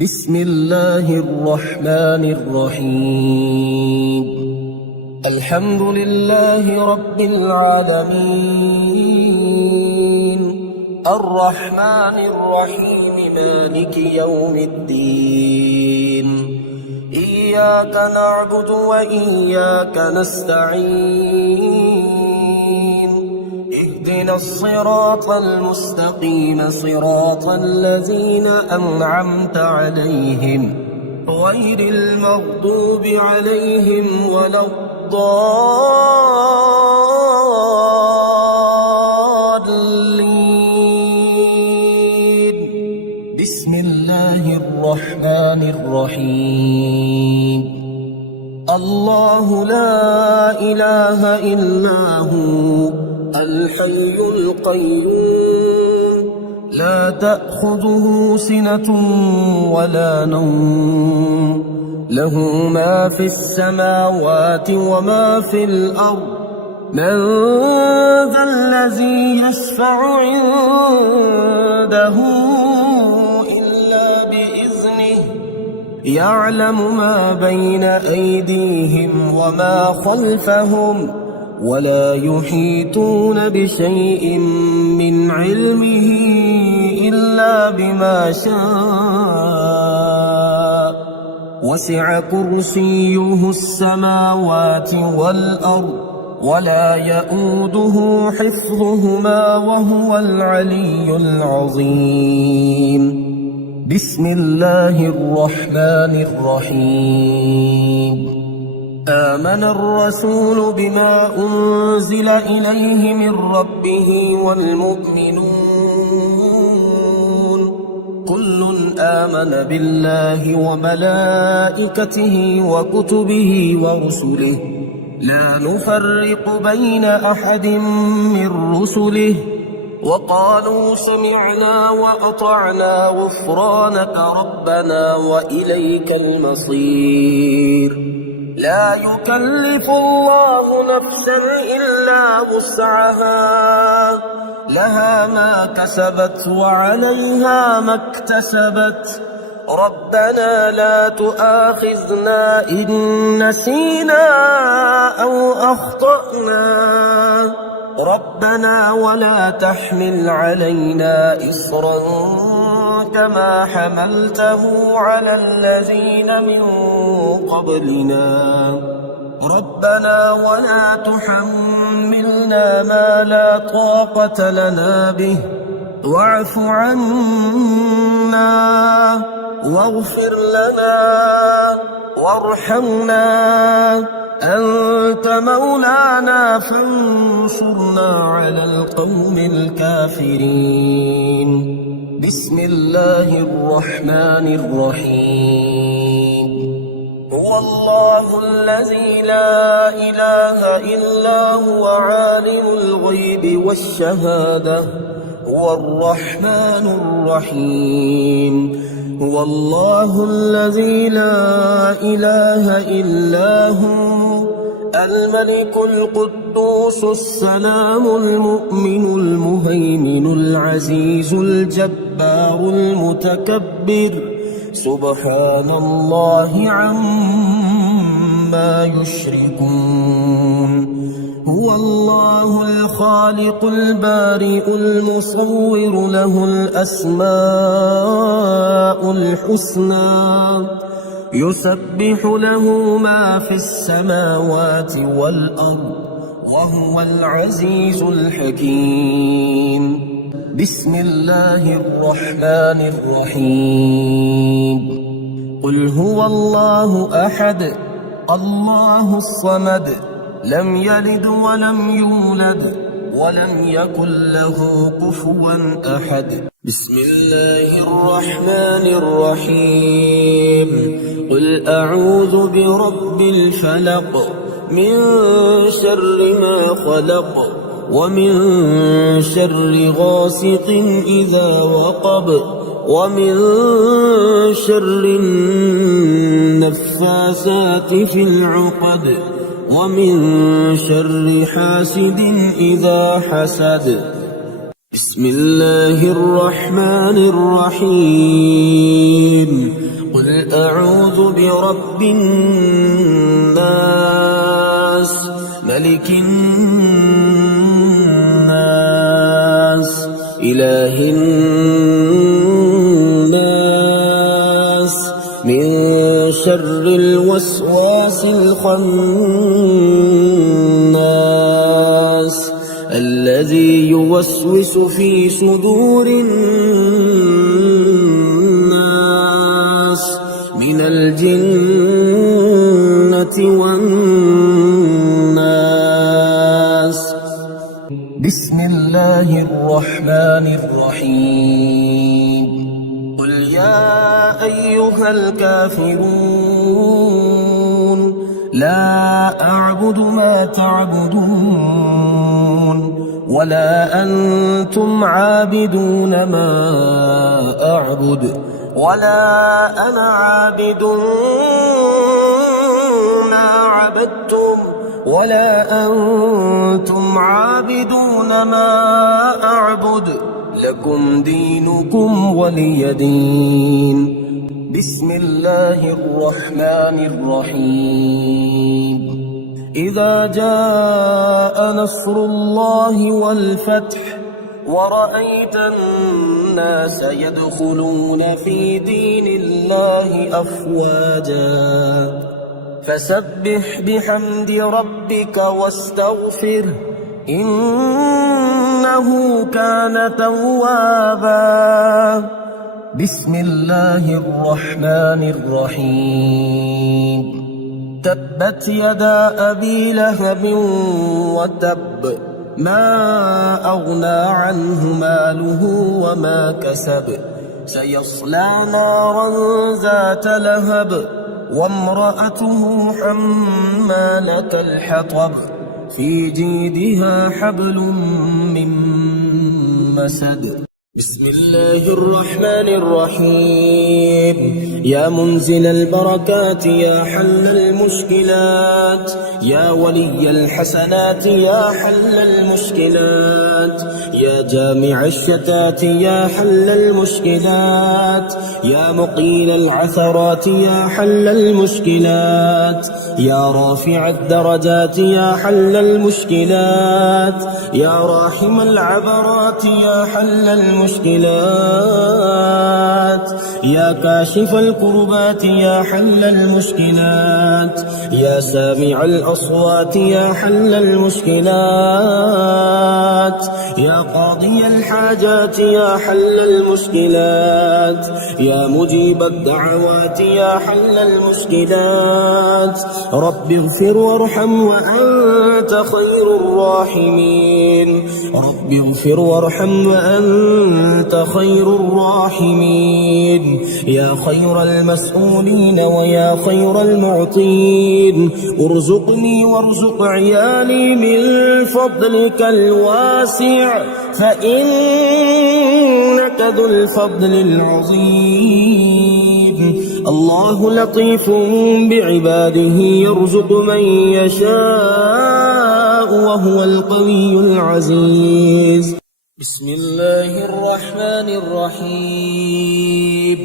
بسم الله الرحمن الرحيم. الحمد لله رب العالمين، الرحمن الرحيم، مالك يوم الدين. إياك نعبد وإياك نستعين. اهدنا الصراط المستقيم، صراط الذين أنعمت عليهم غير المغضوب عليهم ولا الضالين. بسم الله الرحمن الرحيم. الله لا إله إلا هو الحي القيوم، لا تأخذه سنة ولا نوم، له ما في السماوات وما في الأرض. من ذا الذي يشفع عنده إلا بإذنه، يعلم ما بين أيديهم وما خلفهم، ولا يحيطون بشيء من علمه إلا بما شاء. وسع كرسيه السماوات والأرض، ولا يئوده حفظهما، وهو العلي العظيم. بسم الله الرحمن الرحيم. آمن الرسول بما أنزل إليه من ربه والمؤمنون، كل آمن بالله وملائكته وكتبه ورسله، لا نفرق بين أحد من رسله، وقالوا سمعنا وأطعنا غفرانك ربنا وإليك المصير. لا يكلف الله نفسا إلا وسعها، لها ما كسبت وعليها ما اكتسبت. ربنا لا تؤاخذنا إن نسينا أو أخطأنا، ربنا ولا تحمل علينا إصرا كما حملته على الذين من قبلنا، ربنا ولا تحملنا ما لا طاقة لنا به، واعف عنا واغفر لنا وارحمنا، أنت مولانا فانصرنا على القوم الكافرين. بسم الله الرحمن الرحيم. هو الله الذي لا إله إلا هو عالم الغيب والشهادة، هو الرحمن الرحيم. هو الله الذي لا إله إلا هو الملك القدوس السلام المؤمن المهيمن العزيز الجبار المتكبر، سبحان الله عما يشركون. هو الله الخالق البارئ المصور، له الأسماء الحسنى، يسبح له ما في السماوات والأرض، وهو العزيز الحكيم. بسم الله الرحمن الرحيم. قل هو الله أحد، الله الصمد، لم يلد ولم يولد ولم يكن له كفوا أحد. بسم الله الرحمن الرحيم. قل أعوذ برب الفلق، من شر ما خلق، ومن شر غاسق إذا وقب، ومن شر النفاثات في العقد، ومن شر حاسد إذا حسد. بسم الله الرحمن الرحيم. قل أعوذ برب الناس ملك الناس إله الناس من شر الوسواس الخناس الذي يوسوس في صدور الناس من الجنة والناس. بسم الله الرحمن الرحيم. قل يا أيها الكافرون لا أعبد ما تعبدون ولا أنتم عابدون ما أعبد ولا أنا عابد ما عبدتم ولا أنتم عابدون ما أعبد لكم دينكم ولي دين. بسم الله الرحمن الرحيم. إذا جاء نصر الله والفتح ورأيت الناس يدخلون في دين الله أفواجا فسبح بحمد ربك واستغفره إنه كان توابا. بسم الله الرحمن الرحيم. تبت يدا أبي لهب وتب ما أغنى عنه ماله وما كسب سيصلى نارا ذات لهب وامرأته حمالة الحطب في جيدها حبل من مسد. بسم الله الرحمن الرحيم. يا منزل البركات يا حل المشكلات يا ولي الحسنات يا حل المشكلات يا جامع الشتات يا حل المشكلات يا مقيل العثرات يا حل المشكلات يا رافع الدرجات يا حل المشكلات يا راحم العبرات يا حل المشكلات يا كاشف الكربات يا حل المشكلات يا سامع الأصوات يا حل المشكلات يا قاضي الحاجات يا حل المشكلات يا مجيب الدعوات يا حل المشكلات رب اغفر وارحم وأنت خير الراحمين. رب اغفر وارحم وأنت خير الراحمين. يا خير المسؤولين ويا خير المعطين ارزقني وارزق عيالي من فضلك الواسع فإنك ذو الفضل العظيم. الله لطيف بعباده يرزق من يشاء وهو القوي العزيز. بسم الله الرحمن الرحيم.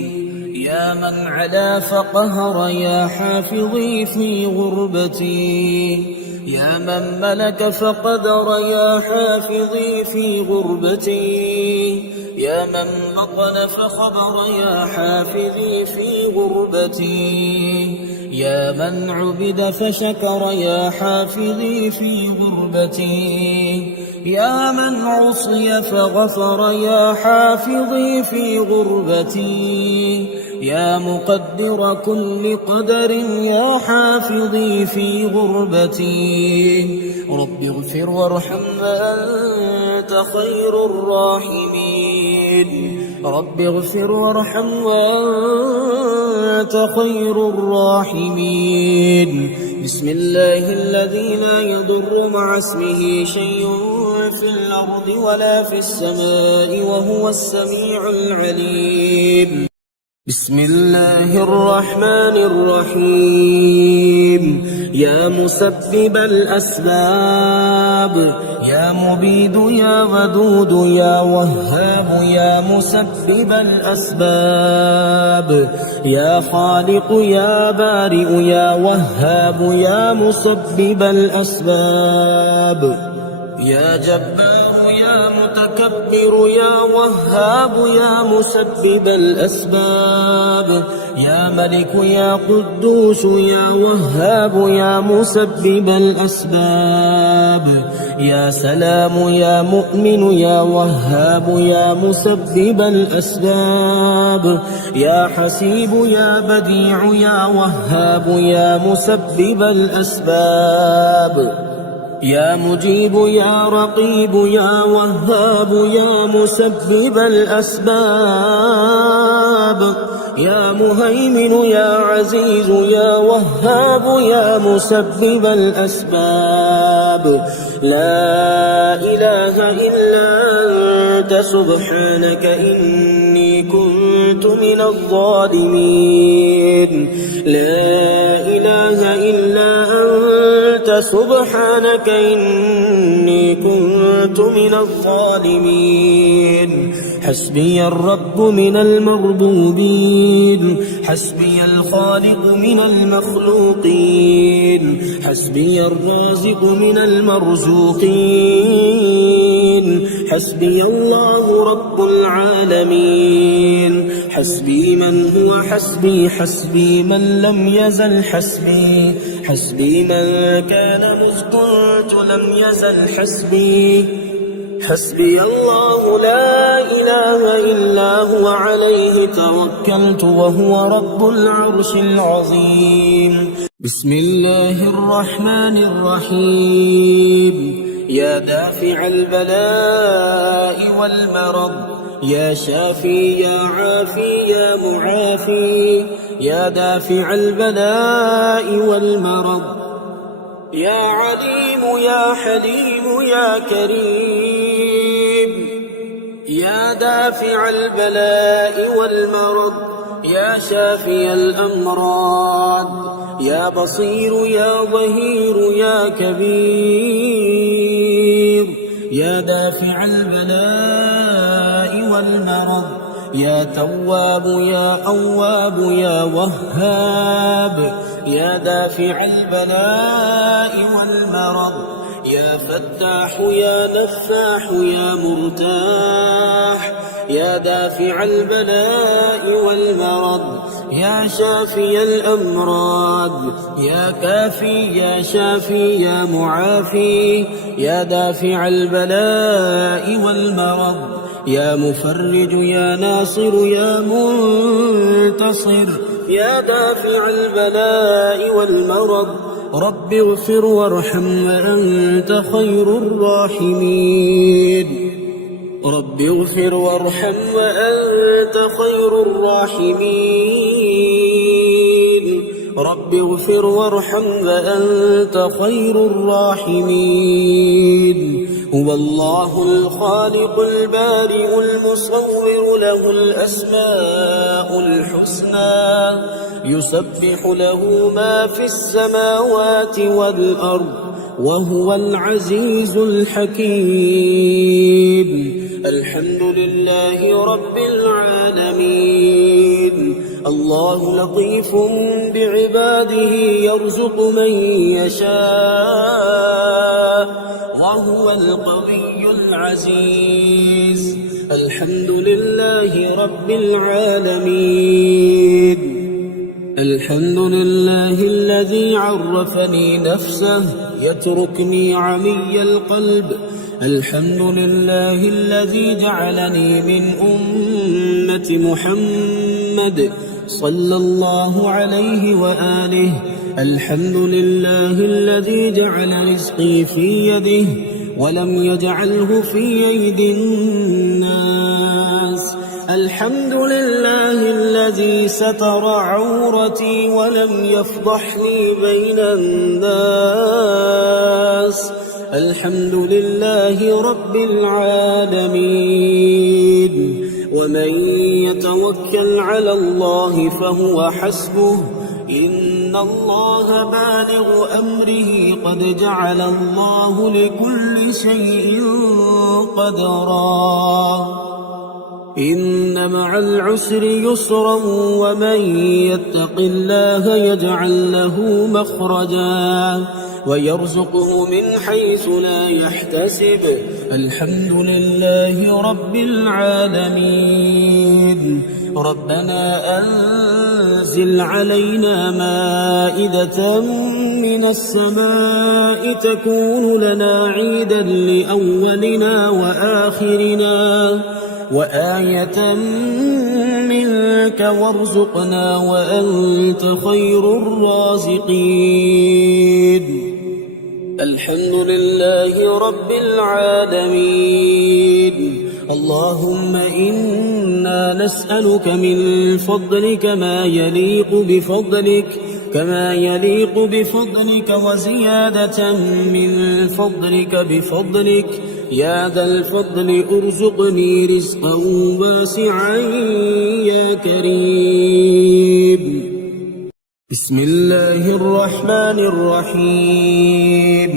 يا من علا فقهر يا حافظي في غربتي يا من ملك فقدر يا حافظي في غربتي يا من بطن فخبر يا حافظي في غربتي يا من عبد فشكر يا حافظي في غربتي يا من عصي فغفر يا حافظي في غربتي يا مقدر كل قدر يا حافظي في غربتي رب اغفر وارحم وأنت خير الراحمين. رب اغفر وارحم وأنت خير الراحمين. بسم الله الذي لا يضر مع اسمه شيء في الأرض ولا في السماء وهو السميع العليم. بسم الله الرحمن الرحيم. يا مسبب الأسباب، يا مبيد يا ودود يا وهاب، يا مسبب الأسباب، يا خالق يا بارئ يا وهاب، يا مسبب الأسباب، يا جبار يا متكبر يا وهاب، يا مسبب الأسباب، يا ملك يا قدوس يا وهاب، يا مسبب الأسباب، يا سلام يا مؤمن يا وهاب، يا مسبب الأسباب، يا حسيب يا بديع يا وهاب، يا مسبب الأسباب، يا مجيب يا رقيب يا وهاب، يا مسبب الأسباب، يا مهيمن يا عزيز يا وهاب، يا مسبب الأسباب. لا إله إلا أنت سبحانك إني كنت من الظالمين. لا إله إلا أنت سبحانك إني كنت من الظالمين. حسبي الرب من المربوبين، حسبي الخالق من المخلوقين، حسبي الرازق من المرزوقين، حسبي الله رب العالمين. حسبي من هو حسبي، حسبي من لم يزل حسبي، حسبي من كان مذ كنت لم يزل حسبي. حسبي الله لا إله إلا هو عليه توكلت وهو رب العرش العظيم. بسم الله الرحمن الرحيم. يا دافع البلاء والمرض، يا شافي يا عافي يا معافي، يا دافع البلاء والمرض، يا عليم يا حليم يا كريم، يا دافع البلاء والمرض، يا شافي الأمراض، يا بصير يا ظهير يا كبير، يا دافع البلاء والمرض، يا تواب يا أواب يا وهاب، يا دافع البلاء والمرض، يا فتاح يا نفاح يا مرتاح، يا دافع البلاء والمرض، يا شافي الأمراض، يا كافي يا شافي يا معافي، يا دافع البلاء والمرض، يا مفرج يا ناصر يا منتصر، يا دافع البلاء والمرض. رب اغفر وارحم وأنت خير الراحمين. رب اغفر وارحم وأنت خير الراحمين. رب اغفر وارحم وأنت خير الراحمين. هو الله الخالق البارئ المصور، له الأسماء الحسنى، يسبح له ما في السماوات والأرض، وهو العزيز الحكيم. الحمد لله رب العالمين. الله لطيف بعباده يرزق من يشاء، وهو القوي العزيز. الحمد لله رب العالمين. الحمد لله الذي عرفني نفسه يتركني عمي القلب. الحمد لله الذي جعلني من أمة محمد صلى الله عليه وآله. الحمد لله الذي جعل رزقي في يده ولم يجعله في أيدي الناس. الحمد لله الذي ستر عورتي ولم يفضحني بين الناس. الحمد لله رب العالمين. ومن يتوكل على الله فهو حسبه إن الله بالغ أمره قد جعل الله لكل شيء قدرا إن مع العسر يسرا ومن يتق الله يجعل له مخرجا ويرزقه من حيث لا يحتسب الحمد لله رب العالمين ربنا أنزل علينا مائدة من السماء تكون لنا عيدا لأولنا وآخرنا وآية منك وارزقنا وأنت خير الرازقين الحمد لله رب العالمين اللهم إنا نسألك من فضلك ما يليق بفضلك وزيادة من فضلك بفضلك يا ذا الفضل ارزقني رزقا واسعا يا كريم بسم الله الرحمن الرحيم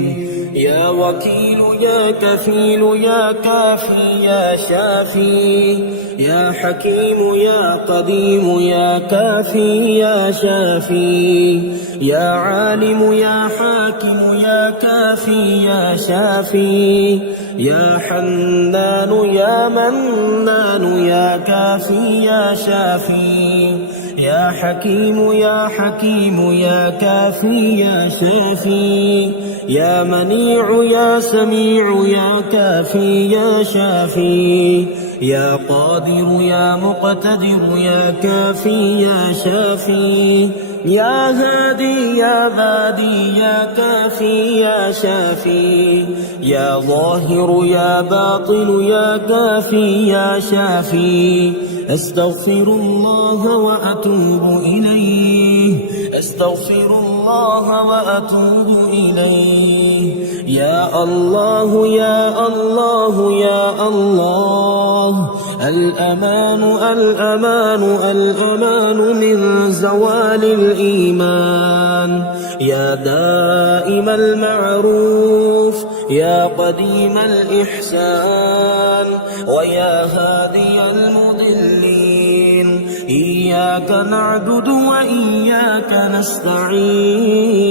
يا وكيل يا كفيل يا كافي يا شافي يا حكيم يا قديم يا كافي يا شافي يا عالم يا حاكم يا كافي يا شافي يا حنان يا منان يا كافي يا شافي يا حكيم يا حكيم يا كافي يا شافي يا منيع يا سميع يا كافي يا شافي يا قادر يا مقتدر يا كافي يا شافي يا هادي يا بادي يا كافي يا شافي يا ظاهر يا باطن يا كافي يا شافي أستغفر الله وأتوب إليه أستغفر الله وأتوب إليه يا الله يا الله يا الله الأمان الأمان الأمان من زوال الإيمان يا دائم المعروف يا قديم الإحسان ويا هادي المضلين إياك نعبد وإياك نستعين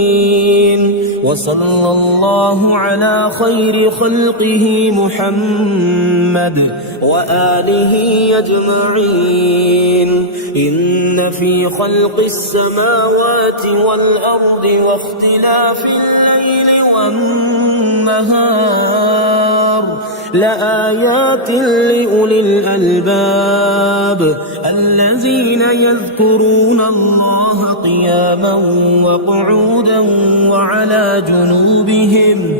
وصلى الله على خير خلقه محمد وآله أجمعين إن في خلق السماوات والأرض واختلاف الليل والنهار لآيات لأولي الألباب الذين يذكرون الله قياما وقعودا وعلى جنوبهم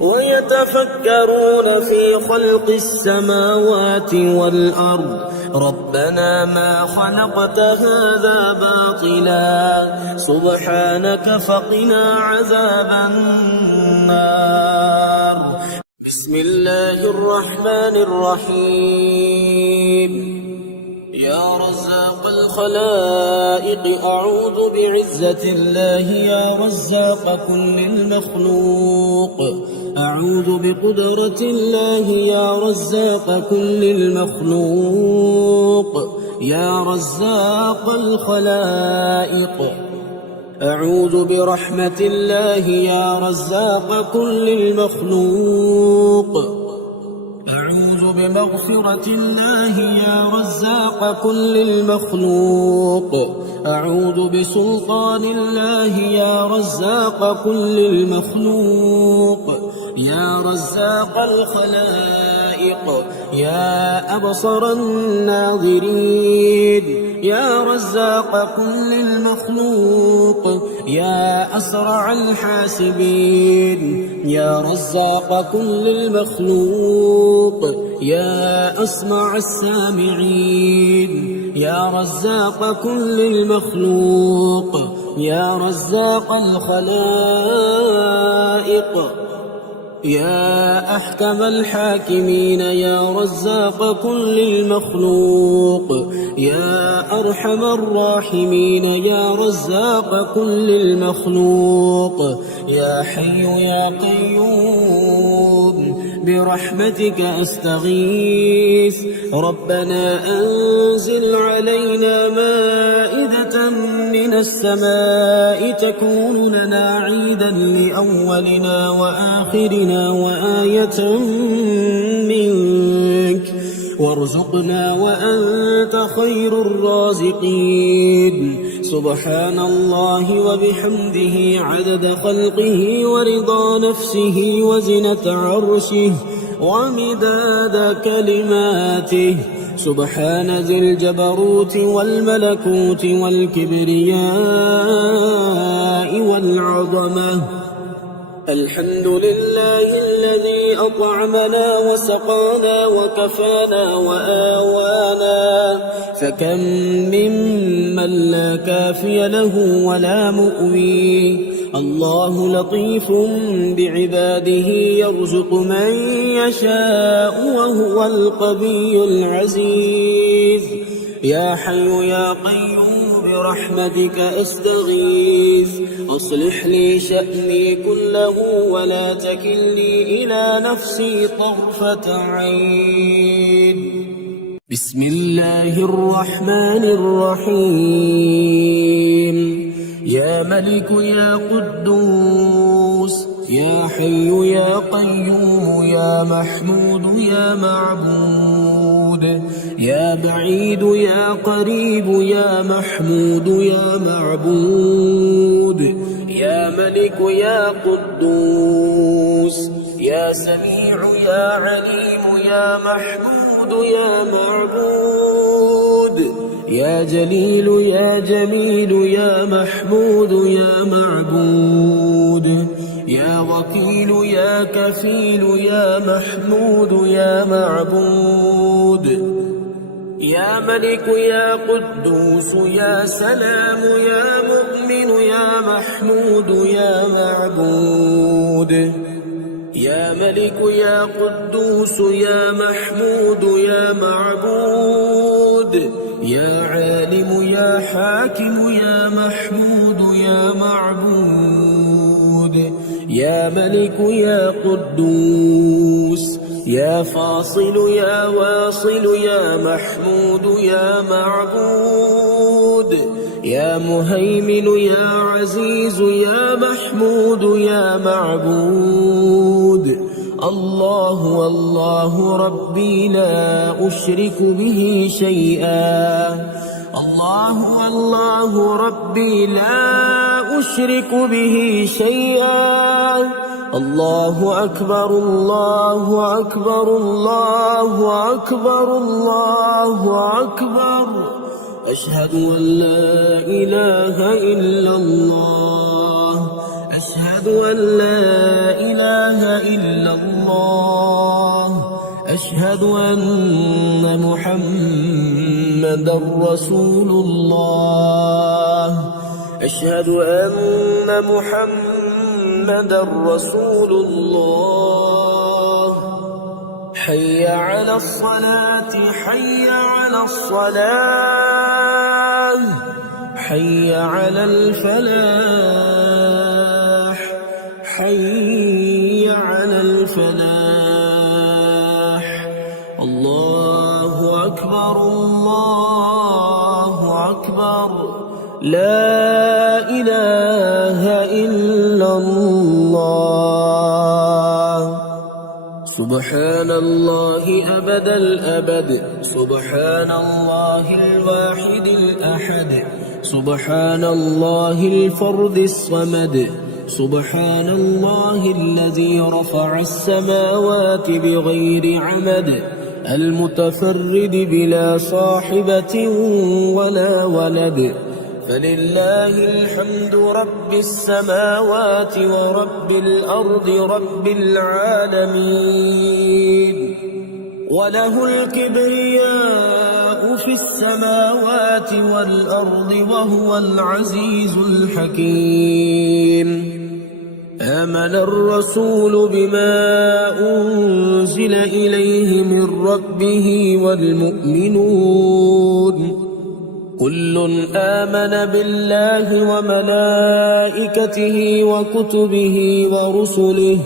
ويتفكرون في خلق السماوات والأرض ربنا ما خلقت هذا باطلا سبحانك فقنا عذاب النار بسم الله الرحمن الرحيم يا رزاق الخلائق أعوذ بعزة الله يا رزاق كل المخلوق أعوذ بقدرة الله يا رزاق كل المخلوق يا رزاق الخلائق أعوذ برحمة الله يا رزاق كل المخلوق أعوذ بمغفرة الله يا رزاق كل المخلوق أعوذ بسلطان الله يا رزاق كل المخلوق يا رزاق الخلائق يا أبصر الناظرين يا رزاق كل المخلوق يا أسرع الحاسبين يا رزاق كل المخلوق يا أسمع السامعين يا رزاق كل المخلوق يا رزاق الخلائق يا أحكم الحاكمين يا رزاق كل المخلوق يا أرحم الراحمين يا رزاق كل المخلوق يا حي يا قيوم برحمتك أستغيث ربنا أنزل علينا مائدة من السماء تكون لنا عيدا لأولنا وآخرنا وآية منك وارزقنا وأنت خير الرازقين سبحان الله وبحمده عدد خلقه ورضا نفسه وزنة عرشه ومداد كلماته سبحان ذي الجبروت والملكوت والكبرياء والعظمة الحمد لله الذي أطعمنا وسقانا وكفانا وآوانا فكم ممن لا كافي له ولا مؤوي الله لطيف بعباده يرزق من يشاء وهو القوي العزيز يا حي يا قيوم برحمتك أستغيث أصلح لي شأني كله ولا تكلني إلى نفسي طرفة عين بسم الله الرحمن الرحيم يا ملك يا قدوس يا حي يا قيوم يا محمود يا معبود يا بعيد يا قريب يا محمود يا معبود يا ملك يا قدوس يا سميع يا عليم يا محمود يا معبود يا جليل يا جميل يا محمود يا معبود يا وكيل يا كفيل يا محمود يا معبود يا ملك يا قدوس يا سلام يا مؤمن يا محمود يا معبود يا ملك يا قدوس يا محمود يا معبود يا عالم يا حاكم يا محمود يا معبود يا ملك يا قدوس يا فاصل يا واصل يا محمود يا معبود يا مهيمن يا عزيز يا محمود يا معبود الله الله ربي لا أشرك به شيئا الله الله ربي لا أشرك به شيئا الله أكبر الله أكبر الله أكبر الله أكبر أشهد أن لا إله إلا الله أشهد أن لا إله إلا الله أشهد أن محمدا رسول الله أشهد أن محمدا رسول الله حي على الصلاة حي على الصلاة حي على الفلاح حي على الفلاح الله أكبر الله أكبر لا إله إلا الله سبحان الله أبد الأبد سبحان الله الواحد الأحد سبحان الله الفرد الصمد سبحان الله الذي رفع السماوات بغير عمد المتفرد بلا صاحبة ولا ولد فلله الحمد رب السماوات ورب الأرض رب العالمين وله الكبرياء في السماوات والأرض وهو العزيز الحكيم آمن الرسول بما أنزل إليه من ربه والمؤمنون كل آمن بالله وملائكته وكتبه ورسله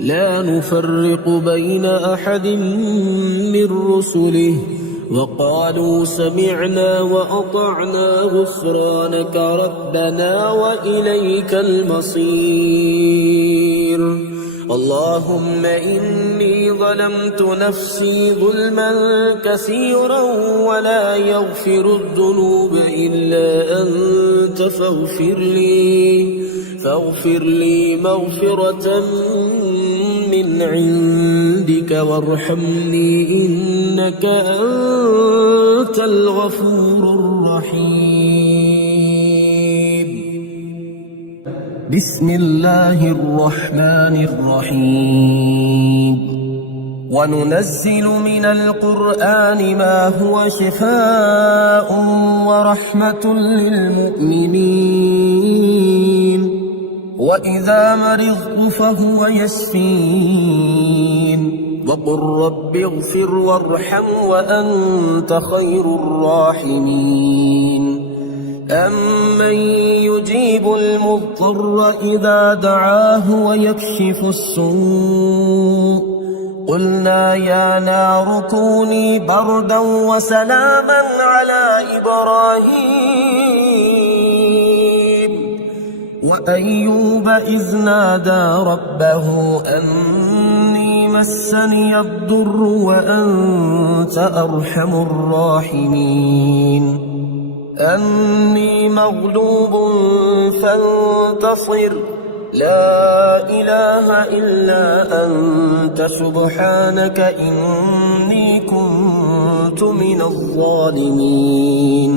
لا نفرق بين أحد من رسله وقالوا سمعنا وأطعنا غفرانك ربنا وإليك المصير اللهم إني ظلمت نفسي ظلما كثيرا ولا يغفر الذنوب إلا أنت فاغفر لي مغفرة من عندك وارحمني إنك أنت الغفور الرحيم. بسم الله الرحمن الرحيم. وننزل من القرآن ما هو شفاء ورحمة للمؤمنين وإذا مرضت فهو يشفين وقل رب اغفر وارحم وأنت خير الراحمين. أمن يجيب المضطر إذا دعاه ويكشف السوء قلنا يا نار كوني بردا وسلاما على إبراهيم وأيوب إذ نادى ربه أني مسني الضر وأنت أرحم الراحمين. أني مغلوب فانتصر لا إله إلا أنت سبحانك إني كنت من الظالمين.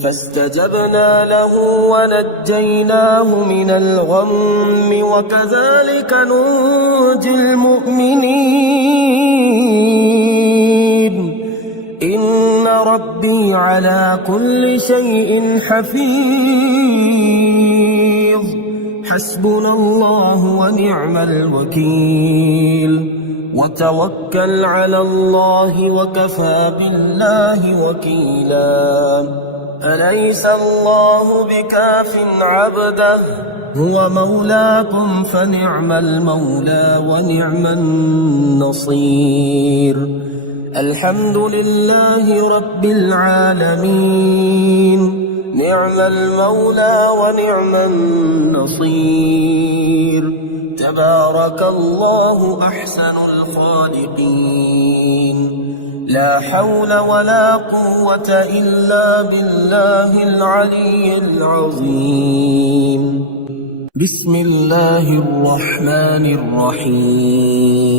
فاستجبنا له ونجيناه من الغم وكذلك ننجي المؤمنين. إن ربي على كل شيء حفيظ. حسبنا الله ونعم الوكيل. وتوكل على الله وكفى بالله وكيلا. أليس الله بكاف عبده هو مولاكم فنعم المولى ونعم النصير. الحمد لله رب العالمين. نعم المولى ونعم النصير. تبارك الله أحسن الخالقين. لا حول ولا قوة إلا بالله العلي العظيم. بسم الله الرحمن الرحيم.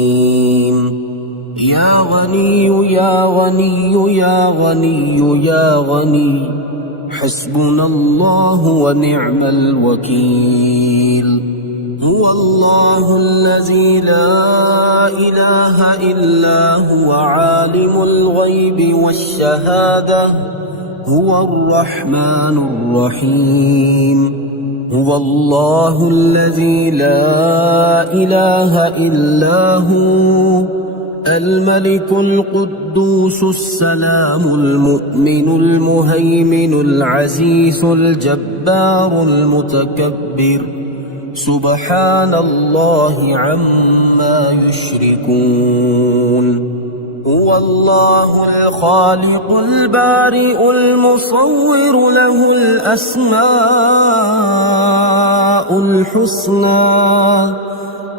يا غني يا غني يا غني يا غني حسبنا الله ونعم الوكيل. هو الله الذي لا إله إلا هو عالم الغيب والشهادة. هو الرحمن الرحيم. هو الله الذي لا إله إلا هو الملك القدوس السلام المؤمن المهيمن العزيز الجبار المتكبر. سبحان الله عما يشركون. هو الله الخالق البارئ المصور له الأسماء الحسنى.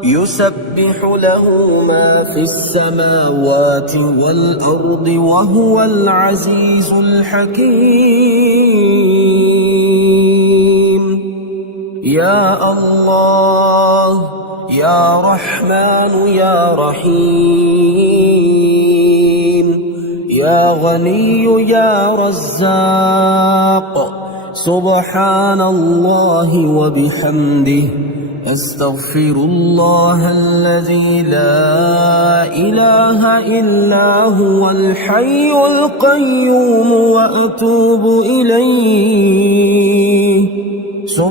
يسبح له ما في السماوات والأرض وهو العزيز الحكيم. يا الله يا رحمن يا رحيم. يا غني يا رزاق. سبحان الله وبحمده. أستغفر الله الذي لا إله إلا هو الحي القيوم وأتوب إليه.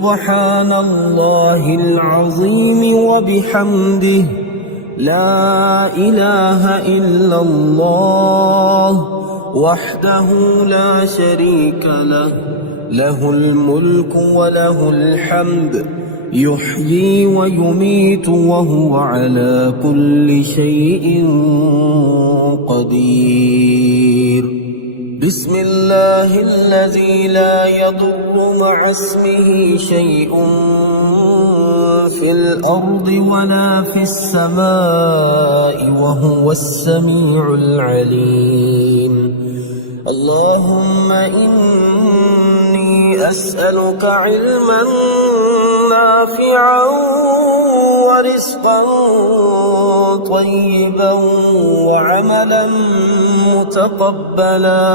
سبحان الله العظيم وبحمده لا إله إلا الله وحده لا شريك له له الملك وله الحمد يحيي ويميت وهو على كل شيء قدير. بسم الله الذي لا يضر مع اسمه شيء في الأرض ولا في السماء وهو السميع العليم. اللهم إني أسألك علما نافعا ورزقا طيبا وعملا متقبلا.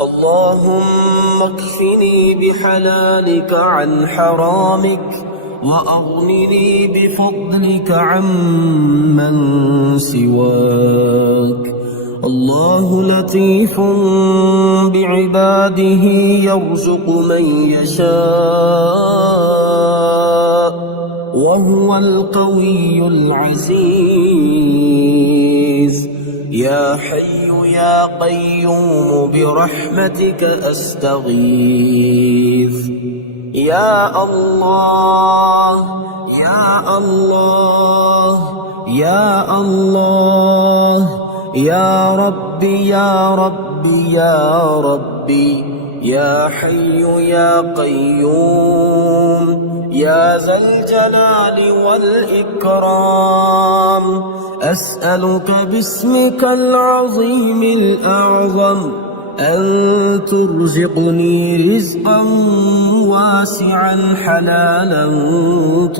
اللهم اكفني بحلالك عن حرامك وأغنني بفضلك عمن سواك. الله لطيف بعباده يرزق من يشاء وهو القوي العزيز. يا حي يا قيوم برحمتك أستغيث. يا الله يا الله يا الله يا ربي يا ربي يا ربي يا حي يا قيوم يا ذا الجلال والإكرام. أسألك باسمك العظيم الأعظم أن ترزقني رزقا واسعا حلالا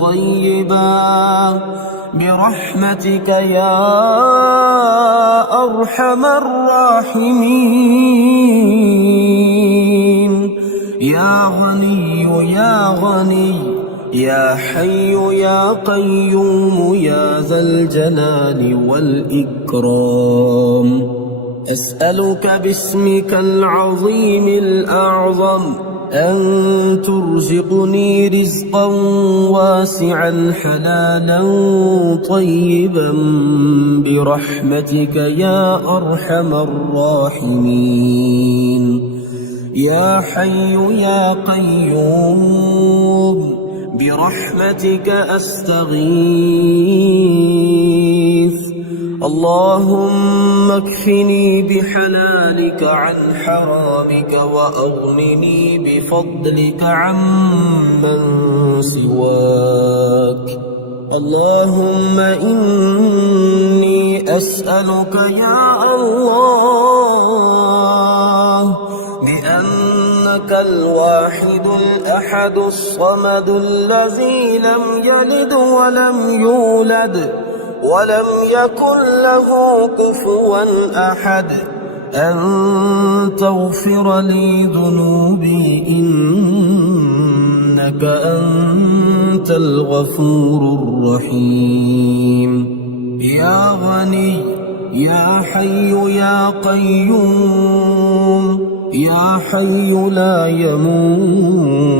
طيبا برحمتك يا أرحم الراحمين. يا غني يا غني يا حي يا قيوم يا ذا الجلال والإكرام. أسألك باسمك العظيم الأعظم أن ترزقني رزقا واسعا حلالا طيبا برحمتك يا أرحم الراحمين. يا حي يا قيوم برحمتك أستغيث. اللهم اكفني بحلالك عن حرامك وأغنني بفضلك عمن سواك. اللهم إني أسألك يا الله بأنك الواحد الأحد الصمد الذي لم يلد ولم يولد ولم يكن له كفوا أحد أن تغفر لي ذنوبي إنك أنت الغفور الرحيم. يا غني يا حي يا قيوم يا حي لا يموت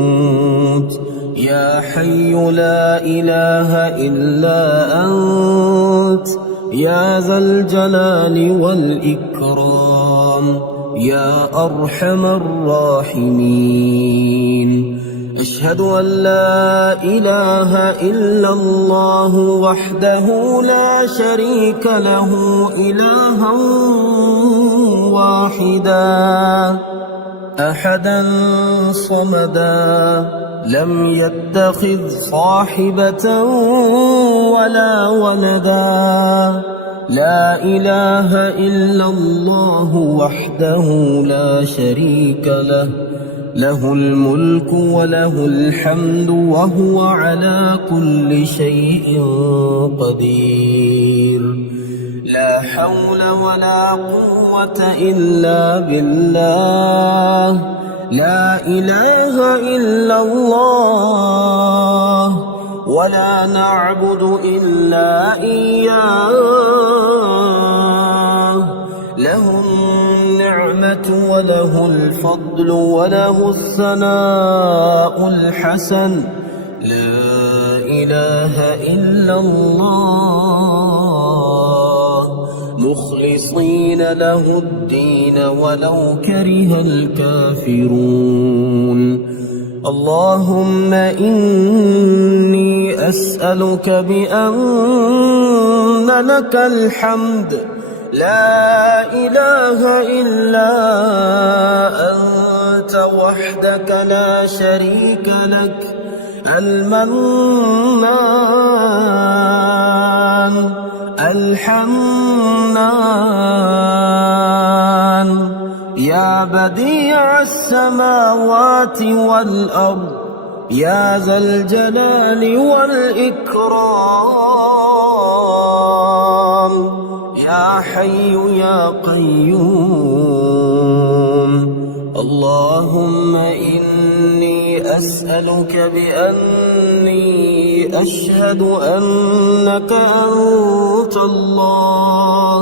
يا حي لا إله إلا أنت يا ذا الجلال والإكرام يا أرحم الراحمين. أشهد أن لا إله إلا الله وحده لا شريك له إلها واحدا أحدا صمدا لم يتخذ صاحبة ولا ولدا. لا إله إلا الله وحده لا شريك له له الملك وله الحمد وهو على كل شيء قدير. لا حول ولا قوة إلا بالله. لا إله إلا الله ولا نعبد إلا إياه. له النعمة وله الفضل وله الثناء الحسن. لا إله إلا الله مخلصين له الدين ولو كره الكافرون. اللهم إني أسألك بأن لك الحمد لا إله إلا أنت وحدك لا شريك لك المنان الحنان يا بديع السماوات والأرض يا ذا الجلال والإكرام يا حي يا قيوم. اللهم إني أسألك بأني أشهد أنك أنت الله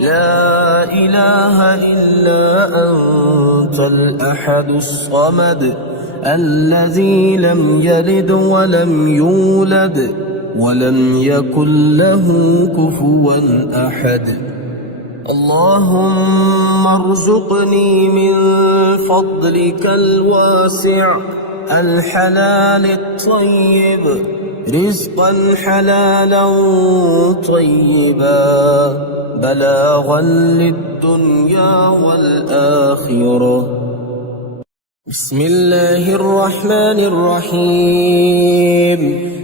لا إله إلا أنت الأحد الصمد الذي لم يلد ولم يولد ولم يكن له كفوا أحد. اللهم ارزقني من فضلك الواسع الحلال الطيب رزقا حلالا طيبا بلاغا للدنيا والآخرة. بسم الله الرحمن الرحيم.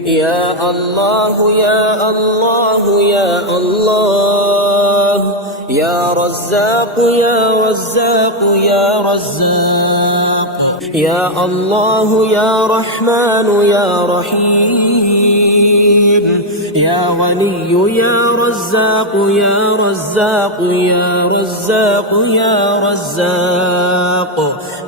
يا الله يا الله يا الله يا رزاق يا رزاق يا رزاق يا الله يا رحمن يا رحيم يا غني يا رزاق يا رزاق يا رزاق يا رزاق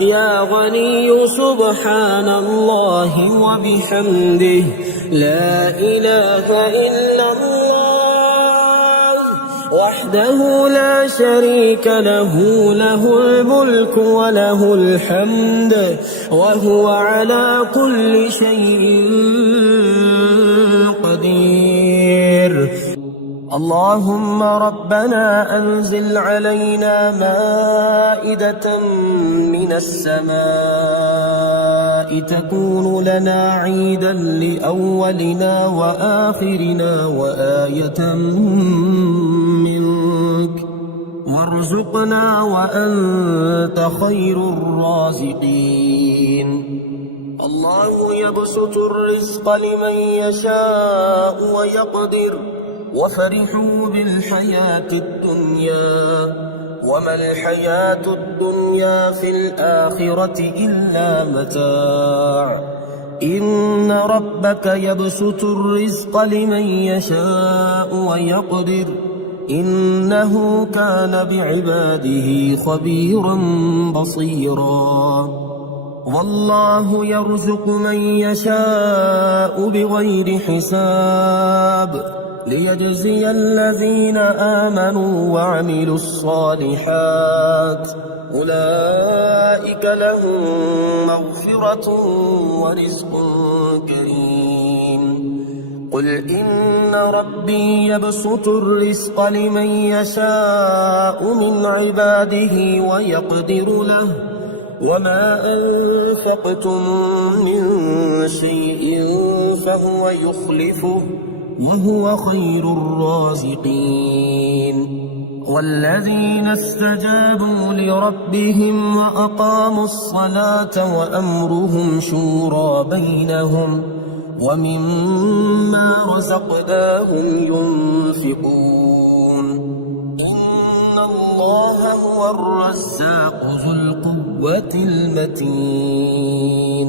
يا غني سبحان الله وبحمده لا إله إلا الله وحده لا شريك له له الملك وله الحمد وهو على كل شيء قدير. اللهم ربنا أنزل علينا مائدة من السماء تكون لنا عيدا لأولنا وآخرنا وآية منك وارزقنا وأنت خير الرازقين. الله يبسط الرزق لمن يشاء ويقدر وفرحوا بالحياة الدنيا وما الحياة الدنيا في الآخرة إلا متاع. إن ربك يبسط الرزق لمن يشاء ويقدر إنه كان بعباده خبيرا بصيرا. والله يرزق من يشاء بغير حساب ليجزي الذين آمنوا وعملوا الصالحات أولئك لهم مغفرة ورزق كريم. قل إن ربي يبسط الرزق لمن يشاء من عباده ويقدر له وما أنفقتم من شيء فهو يخلفه وهو خير الرازقين. والذين استجابوا لربهم وأقاموا الصلاة وأمرهم شورى بينهم ومما رزقناهم ينفقون. إن الله هو الرزاق ذو القوة المتين.